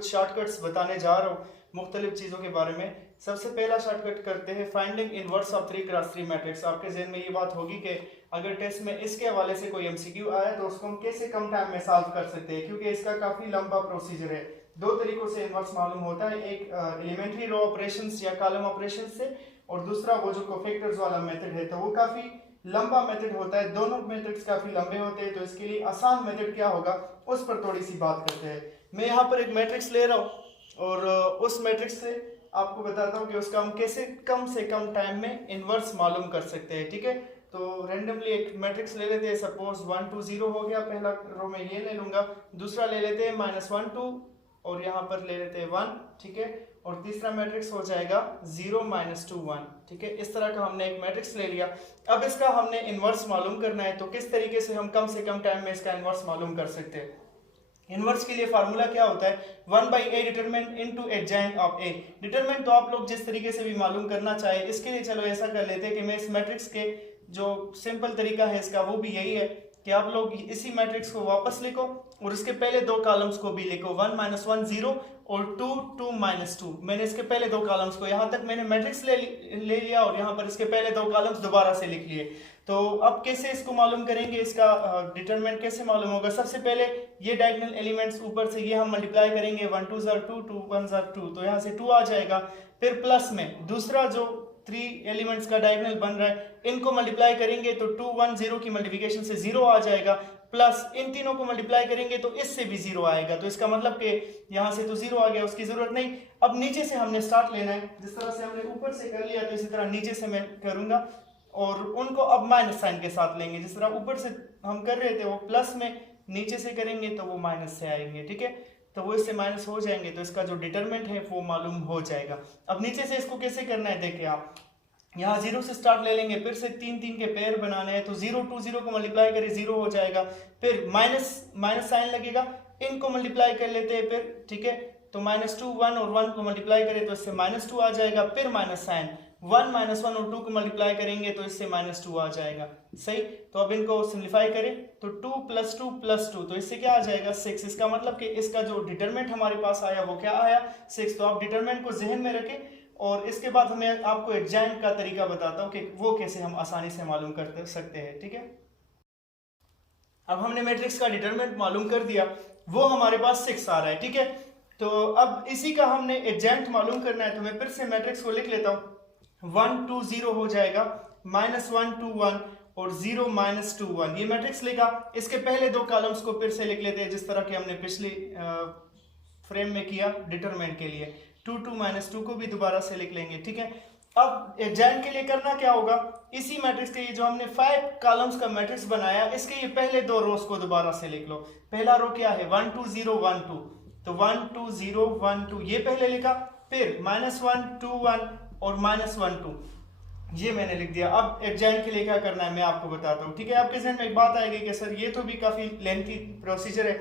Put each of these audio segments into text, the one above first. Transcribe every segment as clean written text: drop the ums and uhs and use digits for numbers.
कुछ शॉर्टकट्स बताने जा रहा हूँ मुख्तलिफ चीज़ों के बारे में। सबसे पहला शॉर्टकट करते हैं finding inverse of 3x3 matrix. आपके जहन में ये बात होगी कि अगर टेस्ट में इसके हवाले से कोई एमसीक्यू आया तो उसको हम कैसे कम टाइम में सॉल्व कर सकते हैं, क्योंकि इसका काफ़ी लंबा प्रोसीजर है। दो तरीकों से इनवर्स मालूम होता है, एक एलिमेंट्री रो ऑपरेशंस या कॉलम ऑपरेशन से, और दूसरा वो जो कोफैक्टर्स वाला मेथड है, तो वो काफ़ी लंबा मेथड होता है। दोनों मेथड्स काफ़ी लंबे होते हैं, तो इसके लिए आसान मेथड क्या होगा उस पर थोड़ी सी बात करते हैं। मैं यहाँ पर एक मैट्रिक्स ले रहा हूँ और उस मैट्रिक्स से आपको बताता हूँ कि उसका हम कैसे कम से कम टाइम में इनवर्स मालूम कर सकते हैं। ठीक है, तो रेंडमली एक मैट्रिक्स ले लेते हैं। सपोज 1 2 0 हो गया, पहला रो में ये ले लूंगा, दूसरा ले लेते हैं -1 2 और यहाँ पर ले लेते हैं 1। ठीक है, और तीसरा मैट्रिक्स हो जाएगा 0 -2 1। ठीक है, इस तरह का हमने एक मैट्रिक्स ले लिया। अब इसका हमने इनवर्स मालूम करना है, तो किस तरीके से हम कम से कम टाइम में इसका इनवर्स मालूम कर सकते हैं। इनवर्स के लिए फार्मूला क्या होता है, 1/a determinant into adjoint of a। Determinant तो आप लोग जिस तरीके से भी मालूम करना चाहे, इसके लिए चलो ऐसा कर लेते हैं कि मैं इस मैट्रिक्स के जो सिंपल तरीका है इसका वो भी यही है कि आप लोग इसी मैट्रिक्स को वापस लिखो और इसके पहले दो कॉलम्स को भी लिखो, 1 -1 0 और 2 2 -2। मैंने इसके पहले दो कॉलम्स को, यहाँ तक मैंने मैट्रिक्स ले लिया और यहाँ पर इसके पहले दो कॉलम्स दोबारा से लिख लिए। तो अब कैसे इसको मालूम करेंगे, इसका डिटरमिनेंट कैसे मालूम होगा। सबसे पहले ये डायगोनल एलिमेंट्स ऊपर से ये हम मल्टीप्लाई करेंगे, 1 2 2 2 1 2, तो यहाँ से 2 आ जाएगा। फिर प्लस में दूसरा जो 3 एलिमेंट्स का डायगोनल बन रहा है, इनको मल्टीप्लाई करेंगे तो 2 1 0 की मल्टीप्लिकेशन से 0 आ जाएगा, प्लस इन तीनों को मल्टीप्लाई करेंगे तो इससे भी 0 आएगा। तो इसका मतलब कि यहाँ से तो 0 आ गया, उसकी जरूरत नहीं। अब नीचे से हमने स्टार्ट लेना है, जिस तरह से हमने ऊपर से कर लिया तो इसी तरह नीचे से मैं करूंगा और उनको अब माइनस साइन के साथ लेंगे। जिस तरह ऊपर से हम कर रहे थे वो प्लस में, नीचे से करेंगे तो वो माइनस से आएंगे। ठीक है, तो वो इससे माइनस हो जाएंगे, तो इसका जो डिटरमिनेंट है वो मालूम हो जाएगा। अब नीचे से इसको कैसे करना है, देखिए आप यहाँ 0 से स्टार्ट ले लेंगे, फिर से 3 3 के पेयर बनाने हैं, तो 0 2 0 को मल्टीप्लाई करें 0 हो जाएगा, फिर माइनस साइन लगेगा, इनको मल्टीप्लाई कर लेते हैं फिर। ठीक है, तो -2 1 और 1 को मल्टीप्लाई करें तो इससे -2 आ जाएगा, फिर माइनस साइन 1 -1 और 2 को मल्टीप्लाई करेंगे तो इससे -2 आ जाएगा। सही, तो अब इनको सिंप्लीफाई करें तो 2 + 2 + 2, तो इससे क्या आ जाएगा 6। इसका मतलब कि इसका जो डिटरमिनेंट हमारे पास आया वो क्या आया 6। तो आप डिटरमिनेंट को जहन में रखें और इसके बाद मैं आपको एडजॉइंट का तरीका बताता हूँ कि वो कैसे हम आसानी से मालूम कर सकते हैं। ठीक है, अब हमने मैट्रिक्स का डिटरमिनेंट मालूम कर दिया, वो हमारे पास 6 आ रहा है। ठीक है, तो अब इसी का हमने एडजॉइंट मालूम करना है, तो मैं फिर से मैट्रिक्स को लिख लेता हूँ। 1 2 0 हो जाएगा, -1 2 1 और 0 -2 1। ये मैट्रिक्स लिखा, इसके पहले दो कॉलम्स को फिर से लिख लेते हैं जिस तरह के हमने पिछली फ्रेम में किया डिटरमिनेंट के लिए। 2 2 -2 को भी दोबारा से लिख लेंगे। ठीक है, अब एडजॉइंट के लिए करना क्या होगा, इसी मैट्रिक्स के जो हमने 5 कॉलम्स का मैट्रिक्स बनाया, इसके ये पहले दो रोज को दोबारा से लिख लो। पहला रो क्या है 1 2 0 1 2, तो 1 2 0 1 2 ये पहले लिखा, फिर -1 2 1 और -1 2 ये मैंने लिख दिया। अब एडजॉइंट के लिए क्या करना है मैं आपको बताता हूँ। ठीक है, आपके जहन में एक बात आएगी कि सर ये तो भी काफी लेंथी प्रोसीजर है,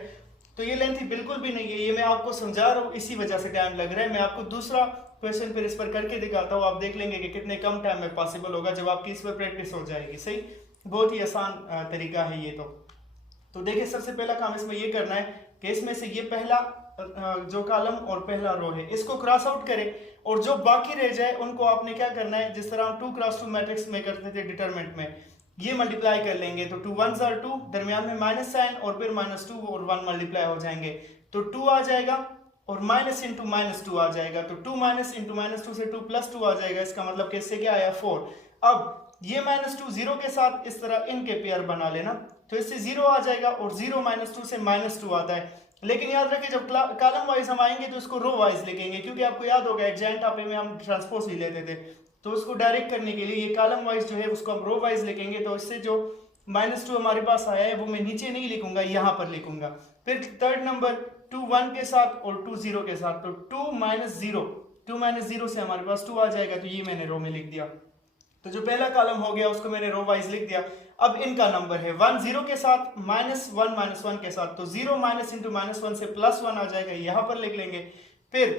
तो ये लेंथी बिल्कुल भी नहीं है, ये मैं आपको समझा रहा हूँ इसी वजह से टाइम लग रहा है। मैं आपको दूसरा क्वेश्चन फिर इस पर करके दिखाता हूँ, आप देख लेंगे कि कितने कम टाइम में पॉसिबल होगा जब आपकी इस पर प्रैक्टिस हो जाएगी। सही, बहुत ही आसान तरीका है ये। तो देखिए सबसे पहला काम इसमें ये करना है कि इसमें से ये पहला जो कॉलम और पहला रो है इसको क्रॉस आउट करें और जो बाकी रह जाए उनको आपने क्या करना है, जिस तरह हम 2 × 2 मैट्रिक्स में करते थे डिटरमिनेंट में, ये मल्टीप्लाई कर लेंगे। तो 2 1 2, दरमियान में माइनस साइन और फिर -2 और 1 मल्टीप्लाई हो जाएंगे तो 2 आ जाएगा और माइनस इंटू -2 आ जाएगा, तो 2 माइनस इंटू -2 से 2 + 2 आ जाएगा। इसका मतलब कैसे क्या आया 4। अब ये -2 0 के साथ इस तरह इनके पेयर बना लेना, तो इससे 0 आ जाएगा और 0 -2 से -2 आता है। लेकिन याद रखिए जब कॉलम वाइज हम आएंगे तो इसको रो वाइज लिखेंगे, क्योंकि आपको याद होगा एडजॉइंट आपे में हम ट्रांसपोज ही लेते थे, तो उसको डायरेक्ट करने के लिए ये कॉलम वाइज जो है उसको हम रो वाइज लिखेंगे। तो इससे जो -2 हमारे पास आया है वो मैं नीचे नहीं लिखूंगा, यहाँ पर लिखूंगा। फिर थर्ड नंबर 2 1 के साथ और 2 0 के साथ, तो 2 - 0 से हमारे पास 2 आ जाएगा, तो ये मैंने रो में लिख दिया। तो जो पहला कॉलम हो गया उसको मैंने रो वाइज लिख दिया। अब इनका नंबर है 1 0 के साथ, -1 -1 के साथ, तो 0 माइनस इंटू -1 से +1 आ जाएगा, यहाँ पर लिख लेंगे। फिर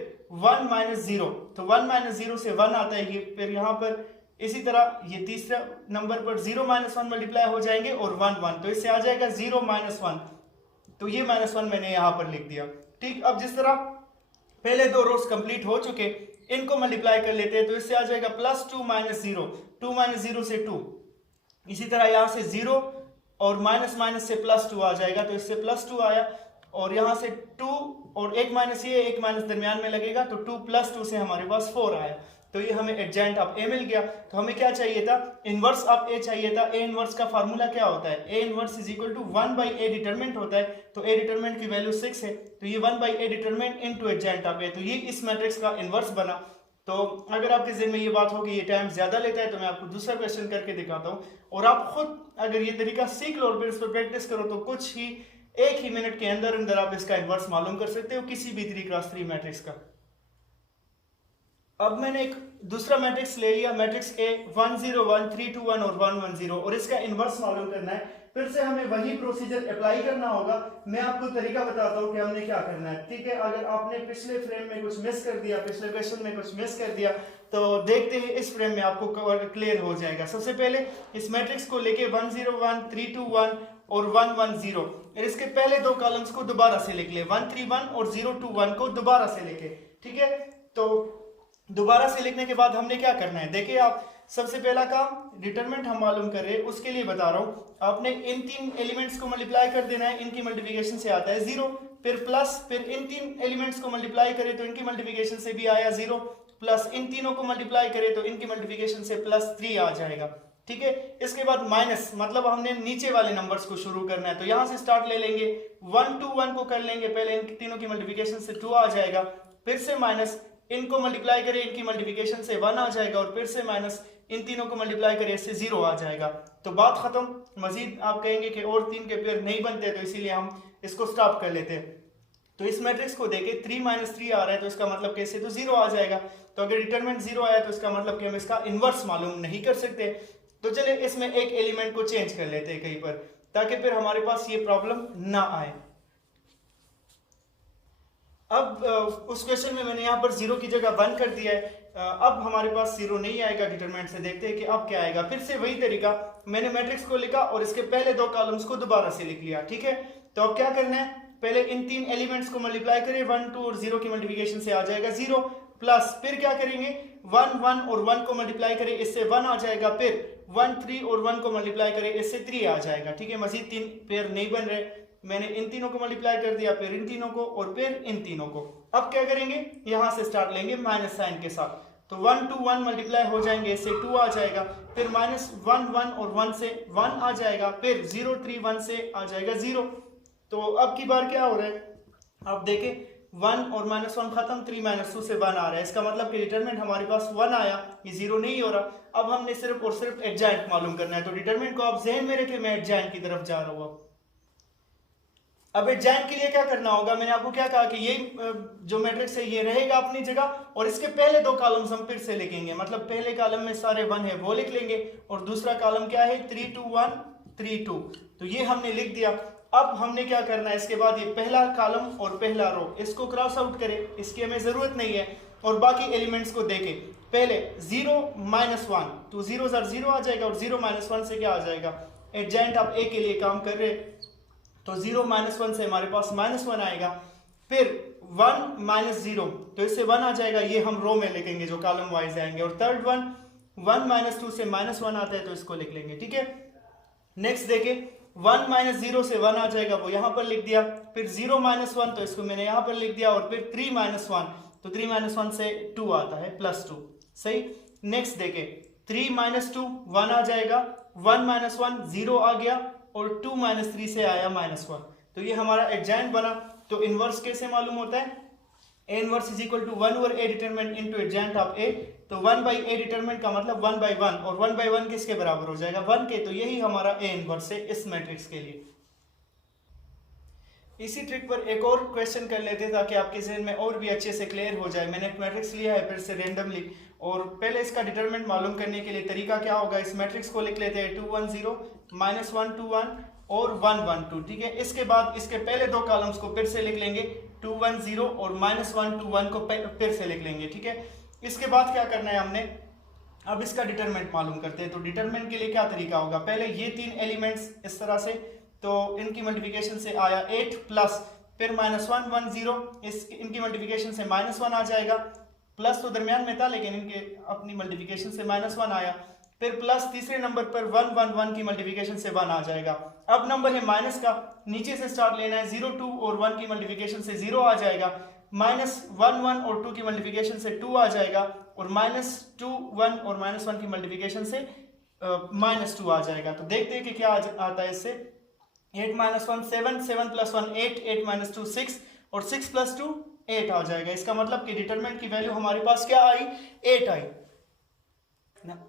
1 - 0, तो 1 - 0 से 1 आता है ये, फिर यहाँ पर इसी तरह ये तीसरा नंबर पर 0 - 1 मल्टीप्लाई हो जाएंगे और 1 1, तो इससे आ जाएगा 0 - 1, तो ये -1 मैंने यहाँ पर लिख दिया। ठीक, अब जिस तरह पहले दो रोज कंप्लीट हो चुके, इनको मल्टीप्लाई कर लेते हैं तो इससे आ जाएगा +2 - 0, 2 - 0 से 2, इसी तरह यहाँ से 0 और माइनस माइनस से +2 आ जाएगा, तो इससे +2 आया, और यहाँ से 2 और एक माइनस ये एक माइनस दरमियान में लगेगा, तो 2 + 2 से हमारे पास 4 आया, तो ये हमें एडजेंट ऑफ ए मिल गया। तो हमें क्या चाहिए था, इनवर्स ऑफ ए चाहिए था। ए इनवर्स का फार्मूला क्या होता है, A inverse is equal to 1/a determinant होता है, तो ए डिटरमिनेंट की वैल्यू 6 है, तो ये 1/a determinant into adjoint of A, तो ये इस मैट्रिक्स का इनवर्स बना। तो अगर आपके ज़हन में ये बात हो कि ये टाइम ज्यादा लेता है तो मैं आपको दूसरा क्वेश्चन करके दिखाता हूँ, और आप खुद अगर ये तरीका सीख लो और फिर इस पर प्रैक्टिस करो तो कुछ ही एक ही मिनट के अंदर अंदर आप इसका इनवर्स मालूम कर सकते हो किसी भी 3x3 मैट्रिक्स का। अब मैंने एक दूसरा मैट्रिक्स ले लिया, मैट्रिक्स ए 1 0 1 3 2 1 और 1 1 0, और इसका इनवर्स मालूम करना है। फिर से हमें वही प्रोसीजर अप्लाई करना होगा। मैं आपको तरीका बताता हूँ कि हमने क्या करना है, ठीक है। अगर आपने पिछले फ्रेम में कुछ मिस कर दिया, पिछले क्वेश्चन में कुछ मिस कर दिया, तो देखते हैं इस फ्रेम में आपको क्लियर हो जाएगा। सबसे पहले इस मैट्रिक्स को लेके 1 0 1 3 2 1 और 1 1 0, इसके पहले दो कॉलम्स को दोबारा से लिख ले, 1 3 1 और 0 2 1 को दोबारा से लिखे, ठीक है। तो दोबारा से लिखने के बाद हमने क्या करना है, देखिए आप, सबसे पहला काम डिटरमिनेंट हम मालूम कर रहे हैं, उसके लिए बता रहा हूं, आपने इन तीन एलिमेंट्स को मल्टीप्लाई कर देना है, इनकी मल्टीप्लिकेशन से आता है 0, फिर प्लस, फिर इन तीन एलिमेंट्स को मल्टीप्लाई करें तो इनकी मल्टीप्लिकेशन से भी आया 0, प्लस इन तीनों को मल्टीप्लाई करें तो इनकी मल्टीप्लिकेशन से +3 आ जाएगा, ठीक है। इसके बाद माइनस, मतलब हमने नीचे वाले नंबर्स को शुरू करना है, तो यहां से स्टार्ट ले लेंगे, 1 2 1 को कर लेंगे, पहले इन तीनों की मल्टीप्लिकेशन से 2 आ जाएगा, फिर से माइनस, इनको मल्टीप्लाई करें इनकी मल्टीप्लिकेशन से 1 आ जाएगा, और फिर से माइनस, इन तीनों को मल्टीप्लाई करें इससे 0 आ जाएगा, तो बात खत्म। मजीद आप कहेंगे कि और 3 के पेयर नहीं बनते, तो इसीलिए हम इसको स्टॉप कर लेते हैं। तो इस मैट्रिक्स को देखें 3 - 3 आ रहा है, तो इसका मतलब कैसे, तो 0 आ जाएगा। तो अगर डिटरमिनेंट 0 आया तो इसका मतलब कि हम इसका इनवर्स मालूम नहीं कर सकते। तो चलिए इसमें एक एलिमेंट को चेंज कर लेते हैं कहीं पर, ताकि फिर हमारे पास ये प्रॉब्लम ना आए। अब उस क्वेश्चन में मैंने यहाँ पर 0 की जगह 1 कर दिया है। अब हमारे पास 0 नहीं आएगा डिटरमिनेंट से, देखते हैं कि अब क्या आएगा। फिर से वही तरीका, मैंने मैट्रिक्स को लिखा और इसके पहले दो कॉलम्स को दोबारा से लिख लिया, ठीक है। तो अब क्या करना है, पहले इन तीन एलिमेंट्स को मल्टीप्लाई करें, 1 2 और 0 की मल्टीप्लिकेशन से आ जाएगा 0, प्लस फिर क्या करेंगे, 1 1 और 1 को मल्टीप्लाई करें, इससे 1 आ जाएगा, फिर 1 3 और 1 को मल्टीप्लाई करें, इससे 3 आ जाएगा, ठीक है। मजीद 3 पेयर नहीं बन रहे, मैंने इन तीनों को मल्टीप्लाई कर दिया, फिर इन तीनों को और फिर इन तीनों को। अब क्या करेंगे, यहां से स्टार्ट लेंगे माइनस साइन के साथ, तो 1 2 1 मल्टीप्लाई हो जाएंगे, इससे 2 आ जाएगा, फिर -1 1 और 1 से 1 आ जाएगा, फिर 0 3 1 से आ जाएगा 0। तो अब की बार क्या हो रहा है, आप देखें 1 और -1 खत्म, 3 - 2 से 1 आ रहा है, इसका मतलब कि डिटरमिनेंट हमारे पास 1 आया, ये 0 नहीं हो रहा। अब हमने सिर्फ और सिर्फ एडजेंट मालूम करना है, तो डिटरमिनेंट को आप जहन में रखें, मैं एडजेंट की तरफ जा रहा हूँ। अब एडजेंट के लिए क्या करना होगा, मैंने आपको क्या कहा कि ये जो मैट्रिक्स है ये रहेगा अपनी जगह, और इसके पहले दो कॉलम्स हम फिर से लिखेंगे, मतलब पहले कॉलम में सारे 1 है वो लिख लेंगे, और दूसरा कॉलम क्या है 3 2 1 3 2, तो ये हमने लिख दिया। अब हमने क्या करना है, इसके बाद ये पहला कॉलम और पहला रो इसको क्रॉस आउट करें, इसकी हमें जरूरत नहीं है, और बाकी एलिमेंट्स को देखें। पहले 0 -1, तो 0 0 आ जाएगा, और 0 -1 से क्या आ जाएगा, एडजेंट आप ए के लिए काम कर रहे, तो 0 -1 से हमारे पास -1 आएगा, फिर 1 - 0, तो इससे 1 आ जाएगा, ये हम रो में लिखेंगे जो कॉलम वाइज आएंगे, और थर्ड 1 - 2 से -1 आता है, तो इसको लिख लेंगे, ठीक है। नेक्स्ट देखें 1 - 0 से 1 आ जाएगा, वो यहां पर लिख दिया, फिर 0 -1, तो इसको मैंने यहां पर लिख दिया, और फिर 3 - 1, तो 3 - 1 से 2 आता है, +2, सही। नेक्स्ट देखें 3 - 2 1 आ जाएगा, 1 - 1 0 आ गया, और 2 - 3 से आया -1, तो ये हमारा एडजेंट बना। तो इनवर्स कैसे मालूम होता है, A inverse is equal to 1/a determinant into adjoint of A, तो 1/a डिटरमिनेंट का मतलब 1/1, और 1/1 किसके बराबर हो जाएगा, 1 के, तो यही हमारा ए इनवर्स है इस मैट्रिक्स के लिए। इसी ट्रिक पर एक और क्वेश्चन कर लेते हैं ताकि आपके जहन में और भी अच्छे से क्लियर हो जाए। मैंने एक मैट्रिक्स लिया है फिर से रेंडमली, और पहले इसका डिटरमिनेंट मालूम करने के लिए तरीका क्या होगा, इस मैट्रिक्स को लिख लेते हैं 2 1 0 -1 2 1 और 1 1 2, ठीक है। इसके बाद इसके पहले दो कॉलम्स को फिर से लिख लेंगे, 2 1 0 और -1 2 1 को फिर से लिख लेंगे, ठीक है। इसके बाद क्या करना है हमने, अब इसका डिटरमिनेंट मालूम करते हैं। तो डिटरमिनेंट के लिए क्या तरीका होगा, पहले ये तीन एलिमेंट्स इस तरह से, तो इनकी मल्टीप्लिकेशन से आया 8 प्लस फिर -1 10, इनकी मल्टीप्लिकेशन से -1 आ जाएगा, प्लस तो दरमियान में था लेकिन इनके अपनी मल्टीप्लिकेशन से -1 आया, फिर प्लस तीसरे नंबर पर 1 1 1 की मल्टीप्लिकेशन से 1 आ जाएगा। अब नंबर है माइनस का, नीचे से स्टार्ट लेना है, 0 2 और 1 की मल्टीप्लिकेशन से 0 आ जाएगा, -1 1 और 2 की मल्टीप्लिकेशन से 2 आ जाएगा, और -2 1 और -1 की मल्टीप्लिकेशन से -2 आ जाएगा। तो देखते हैं कि क्या आता है इससे। 8 - 1 7, 7 + 1 8, 8 - 2 6, और 6 + 2 8 आ जाएगा। इसका मतलब कि डिटरमिनेंट की वैल्यू हमारे पास क्या आई, 8 आई ना।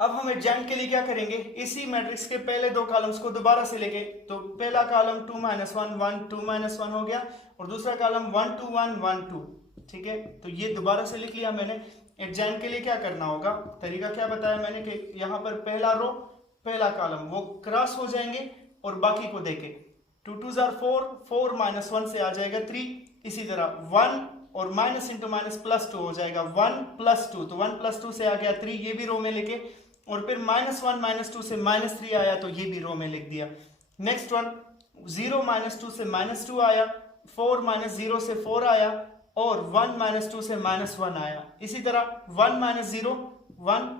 अब हम एडजॉइंट के लिए क्या करेंगे, इसी मैट्रिक्स के पहले दो कॉलम्स को दोबारा से लेके, तो पहला कॉलम 2 - 1 1 2 - 1 हो गया, और दूसरा कॉलम 1 2 1 1 2, ठीक है। तो ये दोबारा से लिख लिया मैंने। एडजॉइंट के लिए क्या करना होगा, तरीका क्या बताया मैंने कि यहाँ पर पहला रो पहला कॉलम वो क्रॉस हो जाएंगे और बाकी को देके 2 2 4 4 - 1 से आ जाएगा 3, इसी तरह 1 और माइनस इंटू माइनस +2 हो जाएगा 1 + 2, तो 1 + 2 से आ गया 3, ये भी रो में लेके, और फिर -1 - 2 से -3 आया तो ये भी रो में लिख दिया। नेक्स्ट वन 0 - 2 से -2 आया, 4 - 0 से 4 आया, और 1 - 2 से -1 आया। इसी तरह 1 - 0 1,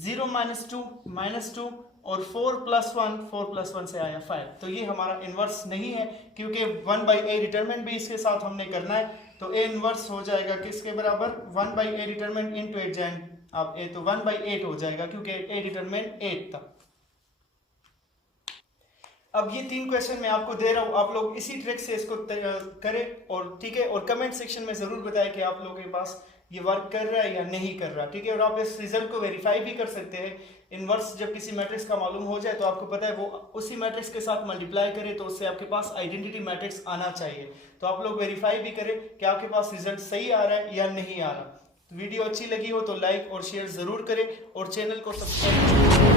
0 - 2 -2, और 4 + 1 4 + 1 से आया 5। तो ये हमारा इन्वर्स नहीं है क्योंकि 1/a डिटरमिनेंट भी इसके साथ हमने करना है, तो a इन्वर्स हो जाएगा किसके बराबर, 1/a डिटरमिनेंट इनटू एडजॉइंट। अब a तो 1/8 हो जाएगा क्योंकि a डिटरमिनेंट 8 था। अब ये 3 क्वेश्चन मैं आपको दे रहा हूँ, आप लोग इसी ट्रिक से इसको करें, और ठीक है, और कमेंट सेक्शन में जरूर बताएं कि आप लोगों के पास ये वर्क कर रहा है या नहीं कर रहा, ठीक है। और आप इस रिजल्ट को वेरीफाई भी कर सकते हैं। इनवर्स जब किसी मैट्रिक्स का मालूम हो जाए तो आपको पता है वो उसी मैट्रिक्स के साथ मल्टीप्लाई करे तो उससे आपके पास आइडेंटिटी मैट्रिक्स आना चाहिए। तो आप लोग वेरीफाई भी करें कि आपके पास रिजल्ट सही आ रहा है या नहीं आ रहा। तो वीडियो अच्छी लगी हो तो लाइक और शेयर जरूर करें, और चैनल को सब्सक्राइब